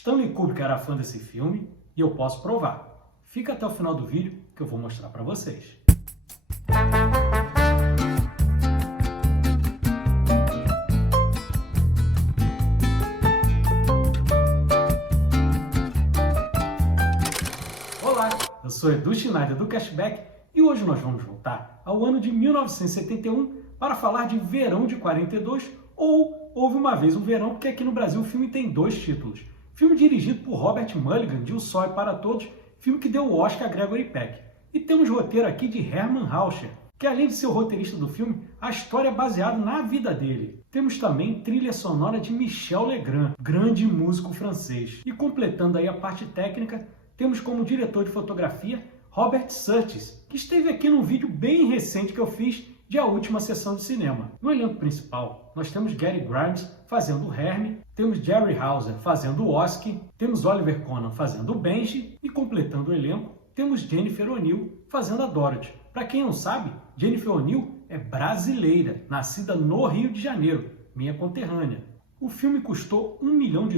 Stanley Kubrick era fã desse filme e eu posso provar. Fica até o final do vídeo que eu vou mostrar para vocês. Olá, eu sou Edu Schneider do Cashback e hoje nós vamos voltar ao ano de 1971 para falar de Verão de 42 ou Houve uma Vez um Verão, porque aqui no Brasil o filme tem dois títulos. Filme dirigido por Robert Mulligan, de O Sol é para Todos, filme que deu o Oscar a Gregory Peck. E temos roteiro aqui de Hermann Rauscher, que além de ser o roteirista do filme, a história é baseada na vida dele. Temos também trilha sonora de Michel Legrand, grande músico francês. E completando aí a parte técnica, temos como diretor de fotografia Robert Surtees, que esteve aqui num vídeo bem recente que eu fiz de A Última Sessão de Cinema. No elenco principal, nós temos Gary Grimes fazendo o Hermie, temos Jerry Hauser fazendo o Oski, temos Oliver Conan fazendo o Benji e completando o elenco, temos Jennifer O'Neill fazendo a Dorothy. Para quem não sabe, Jennifer O'Neill é brasileira, nascida no Rio de Janeiro, minha conterrânea. O filme custou $1 milhão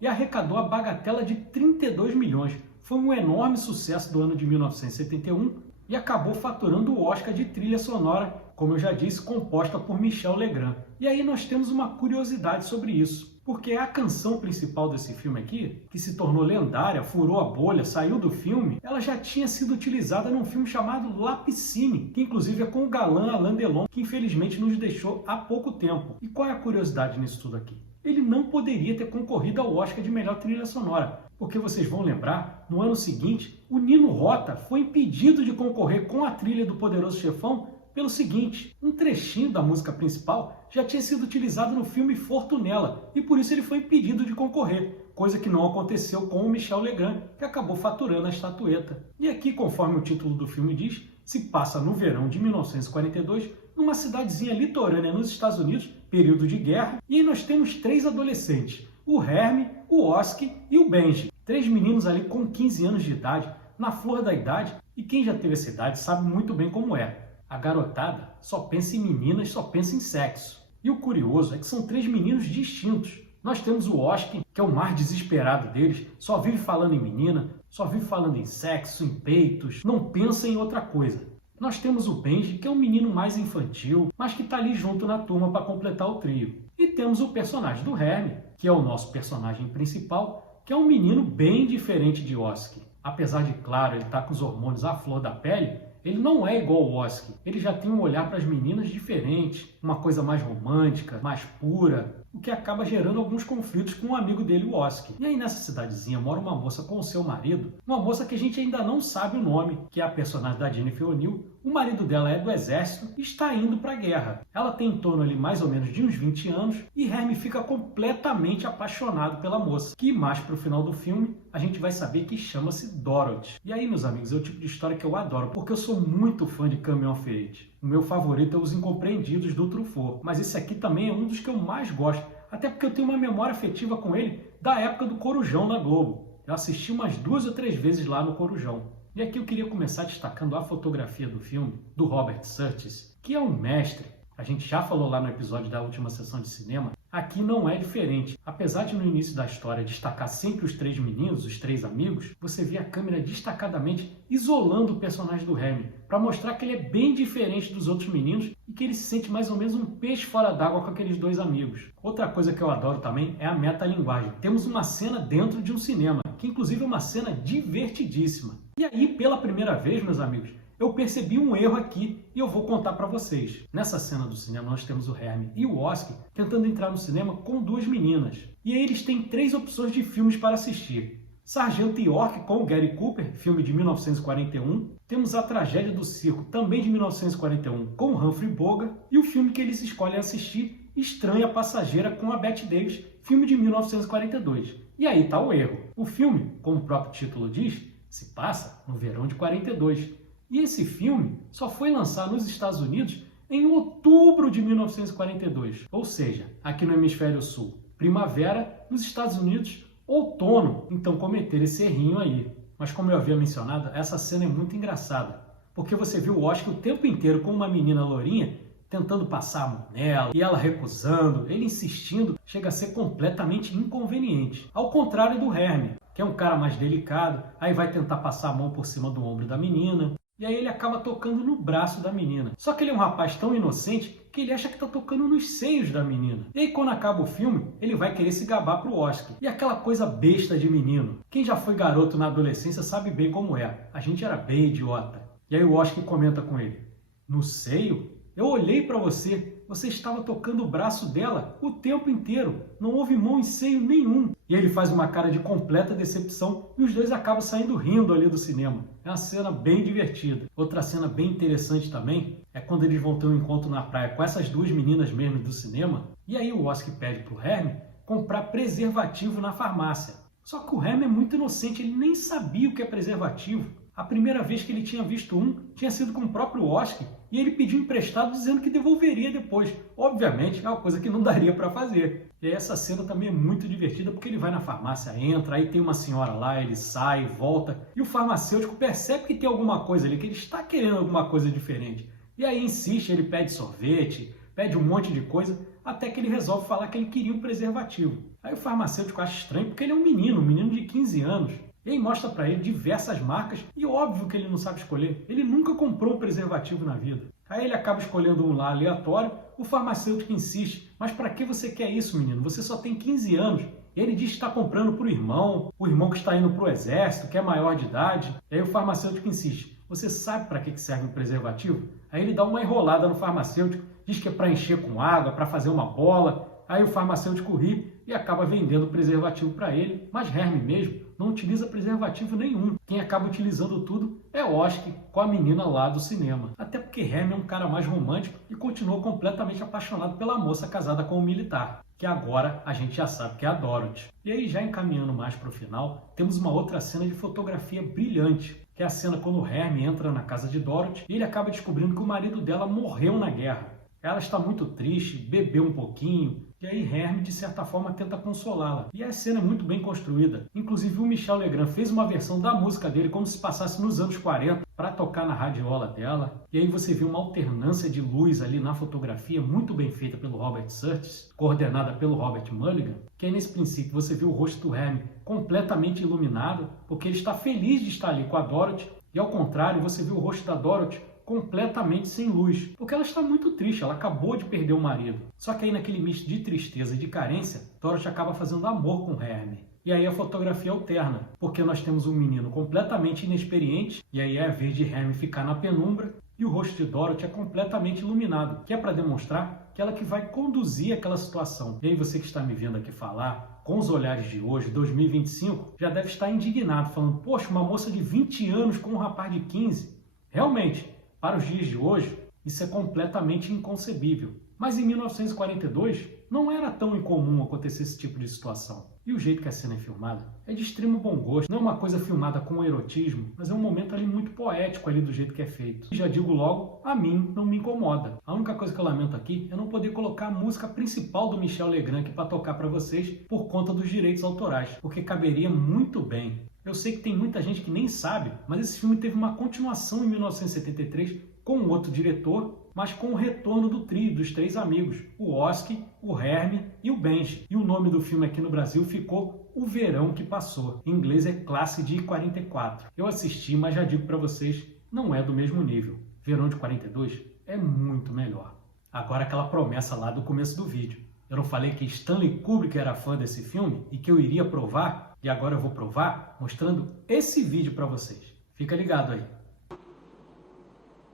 e arrecadou a bagatela de 32 milhões. Foi um enorme sucesso do ano de 1971 e acabou faturando o Oscar de trilha sonora, como eu já disse, composta por Michel Legrand. E aí nós temos uma curiosidade sobre isso, porque a canção principal desse filme aqui, que se tornou lendária, furou a bolha, saiu do filme, ela já tinha sido utilizada num filme chamado La Piscine, que inclusive é com o galã Alain Delon, que infelizmente nos deixou há pouco tempo. E qual é a curiosidade nisso tudo aqui? Ele não poderia ter concorrido ao Oscar de melhor trilha sonora, porque vocês vão lembrar, no ano seguinte, o Nino Rota foi impedido de concorrer com a trilha do Poderoso Chefão pelo seguinte: um trechinho da música principal já tinha sido utilizado no filme Fortunella e por isso ele foi impedido de concorrer, coisa que não aconteceu com o Michel Legrand, que acabou faturando a estatueta. E aqui, conforme o título do filme diz, se passa no verão de 1942, numa cidadezinha litorânea nos Estados Unidos, período de guerra, e aí nós temos três adolescentes, o Hermie, o Oski e o Benji. Três meninos ali com 15 anos de idade, na flor da idade, e quem já teve essa idade sabe muito bem como é. A garotada só pensa em meninas, só pensa em sexo. E o curioso é que são três meninos distintos. Nós temos o Oski, que é o mais desesperado deles, só vive falando em menina, só vive falando em sexo, em peitos, não pensa em outra coisa. Nós temos o Benji, que é um menino mais infantil, mas que está ali junto na turma para completar o trio. E temos o personagem do Hermie, que é o nosso personagem principal, que é um menino bem diferente de Oski. Apesar de, claro, ele estar com os hormônios à flor da pele, ele não é igual ao Oski. Ele já tem um olhar para as meninas diferente, uma coisa mais romântica, mais pura, o que acaba gerando alguns conflitos com um amigo dele, o Oski. E aí nessa cidadezinha mora uma moça com o seu marido, uma moça que a gente ainda não sabe o nome, que é a personagem da Jennifer O'Neill. O marido dela é do exército e está indo para a guerra. Ela tem em torno ali mais ou menos de uns 20 anos e Hermie fica completamente apaixonado pela moça, que mais para o final do filme a gente vai saber que chama-se Dorothy. E aí, meus amigos, é o tipo de história que eu adoro, porque eu sou muito fã de Caminhão Feite. O meu favorito é Os Incompreendidos, do Truffaut, mas esse aqui também é um dos que eu mais gosto, até porque eu tenho uma memória afetiva com ele da época do Corujão na Globo. Eu assisti umas 2 ou 3 vezes lá no Corujão. E aqui eu queria começar destacando a fotografia do filme, do Robert Surtees, que é um mestre. A gente já falou lá no episódio da Última Sessão de Cinema. Aqui não é diferente. Apesar de no início da história destacar sempre os três meninos, os três amigos, você vê a câmera destacadamente isolando o personagem do Hermie, para mostrar que ele é bem diferente dos outros meninos e que ele se sente mais ou menos um peixe fora d'água com aqueles dois amigos. Outra coisa que eu adoro também é a metalinguagem. Temos uma cena dentro de um cinema, que inclusive é uma cena divertidíssima. E aí, pela primeira vez, meus amigos, eu percebi um erro aqui e eu vou contar para vocês. Nessa cena do cinema nós temos o Hermie e o Oski tentando entrar no cinema com duas meninas. E aí eles têm 3 opções de filmes para assistir. Sargento York com o Gary Cooper, filme de 1941. Temos A Tragédia do Circo, também de 1941, com o Humphrey Bogart. E o filme que eles escolhem assistir, Estranha Passageira, com a Bette Davis, filme de 1942. E aí está o erro. O filme, como o próprio título diz, se passa no verão de 42. E esse filme só foi lançado nos Estados Unidos em outubro de 1942. Ou seja, aqui no Hemisfério Sul, primavera, nos Estados Unidos, outono. Então cometeram esse errinho aí. Mas como eu havia mencionado, essa cena é muito engraçada. Porque você viu o Oski o tempo inteiro com uma menina lourinha tentando passar a mão nela e ela recusando, ele insistindo, chega a ser completamente inconveniente. Ao contrário do Hermie, que é um cara mais delicado, aí vai tentar passar a mão por cima do ombro da menina, e aí ele acaba tocando no braço da menina. Só que ele é um rapaz tão inocente que ele acha que está tocando nos seios da menina. E aí quando acaba o filme, ele vai querer se gabar pro Oscar. E aquela coisa besta de menino. Quem já foi garoto na adolescência sabe bem como é. A gente era bem idiota. E aí o Oscar comenta com ele: no seio? Eu olhei para você, você estava tocando o braço dela o tempo inteiro, não houve mão em seio nenhum. E ele faz uma cara de completa decepção e os dois acabam saindo rindo ali do cinema. É uma cena bem divertida. Outra cena bem interessante também é quando eles vão ter um encontro na praia com essas duas meninas mesmo do cinema, e aí o Oscar pede pro Hermie comprar preservativo na farmácia. Só que o Hermie é muito inocente, ele nem sabia o que é preservativo. A primeira vez que ele tinha visto um tinha sido com o próprio Oscar e ele pediu emprestado dizendo que devolveria depois. Obviamente é uma coisa que não daria para fazer. E essa cena também é muito divertida porque ele vai na farmácia, entra, aí tem uma senhora lá, ele sai, volta e o farmacêutico percebe que tem alguma coisa ali, que ele está querendo alguma coisa diferente. E aí insiste, ele pede sorvete, pede um monte de coisa, até que ele resolve falar que ele queria um preservativo. Aí o farmacêutico acha estranho porque ele é um menino de 15 anos. E aí mostra para ele diversas marcas e óbvio que ele não sabe escolher. Ele nunca comprou um preservativo na vida. Aí ele acaba escolhendo um lá aleatório, o farmacêutico insiste: mas para que você quer isso, menino? Você só tem 15 anos. E ele diz que está comprando para o irmão que está indo para o exército, que é maior de idade. E aí o farmacêutico insiste: você sabe para que serve um preservativo? Aí ele dá uma enrolada no farmacêutico, diz que é para encher com água, para fazer uma bola. Aí o farmacêutico ri e acaba vendendo o preservativo para ele, mas Hermie mesmo não utiliza preservativo nenhum. Quem acaba utilizando tudo é Oscar com a menina lá do cinema. Até porque Hermie é um cara mais romântico e continuou completamente apaixonado pela moça casada com o militar, que agora a gente já sabe que é a Dorothy. E aí, já encaminhando mais para o final, temos uma outra cena de fotografia brilhante, que é a cena quando o Hermie entra na casa de Dorothy e ele acaba descobrindo que o marido dela morreu na guerra. Ela está muito triste, bebeu um pouquinho, e aí Hermie, de certa forma, tenta consolá-la. E a cena é muito bem construída. Inclusive o Michel Legrand fez uma versão da música dele como se passasse nos anos 40 para tocar na radiola dela. E aí você vê uma alternância de luz ali na fotografia muito bem feita pelo Robert Surtees, coordenada pelo Robert Mulligan, que aí nesse princípio você vê o rosto do Hermie completamente iluminado, porque ele está feliz de estar ali com a Dorothy, e ao contrário, você vê o rosto da Dorothy completamente sem luz, porque ela está muito triste, ela acabou de perder o marido. Só que aí naquele misto de tristeza e de carência, Dorothy acaba fazendo amor com Hermie. E aí a fotografia alterna, porque nós temos um menino completamente inexperiente, e aí é a vez de Hermie ficar na penumbra, e o rosto de Dorothy é completamente iluminado, que é para demonstrar que ela que vai conduzir aquela situação. E aí você que está me vendo aqui falar, com os olhares de hoje, 2025, já deve estar indignado, falando: poxa, uma moça de 20 anos com um rapaz de 15. Realmente, para os dias de hoje, isso é completamente inconcebível. Mas em 1942, não era tão incomum acontecer esse tipo de situação. E o jeito que a cena é filmada é de extremo bom gosto. Não é uma coisa filmada com erotismo, mas é um momento ali muito poético ali do jeito que é feito. E já digo logo, a mim não me incomoda. A única coisa que eu lamento aqui é não poder colocar a música principal do Michel Legrand aqui para tocar para vocês por conta dos direitos autorais, porque caberia muito bem. Eu sei que tem muita gente que nem sabe, mas esse filme teve uma continuação em 1973 com um outro diretor, mas com o retorno do trio, dos três amigos, o Oscar, o Hermie e o Benji. E o nome do filme aqui no Brasil ficou O Verão que Passou. Em inglês é Classe de 44. Eu assisti, mas já digo para vocês, não é do mesmo nível. Verão de 42 é muito melhor. Agora aquela promessa lá do começo do vídeo. Eu não falei que Stanley Kubrick era fã desse filme e que eu iria provar? E agora eu vou provar mostrando esse vídeo para vocês. Fica ligado aí.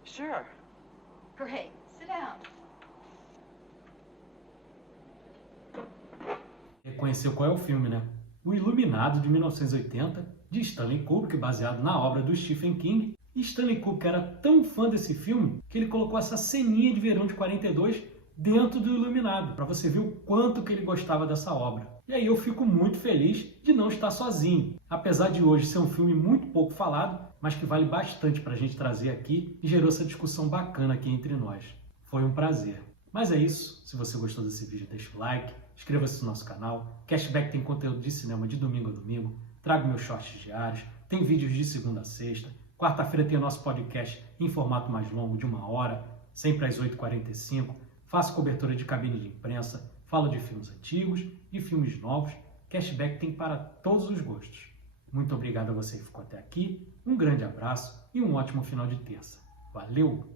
Sure. Great. Sit down. Reconheceu qual é o filme, né? O Iluminado, de 1980, de Stanley Kubrick, baseado na obra do Stephen King. E Stanley Kubrick era tão fã desse filme que ele colocou essa ceninha de verão de 42 dentro do Iluminado, para você ver o quanto que ele gostava dessa obra. E aí eu fico muito feliz de não estar sozinho, apesar de hoje ser um filme muito pouco falado, mas que vale bastante para a gente trazer aqui e gerou essa discussão bacana aqui entre nós. Foi um prazer. Mas é isso, se você gostou desse vídeo, deixa o like, inscreva-se no nosso canal. Cashback tem conteúdo de cinema de domingo a domingo, trago meus shorts diários, tem vídeos de segunda a sexta, quarta-feira tem o nosso podcast em formato mais longo de 1 hora. Sempre às 8h45, faço cobertura de cabine de imprensa, falo de filmes antigos e filmes novos. Cashback tem para todos os gostos. Muito obrigado a você que ficou até aqui, um grande abraço e um ótimo final de terça. Valeu!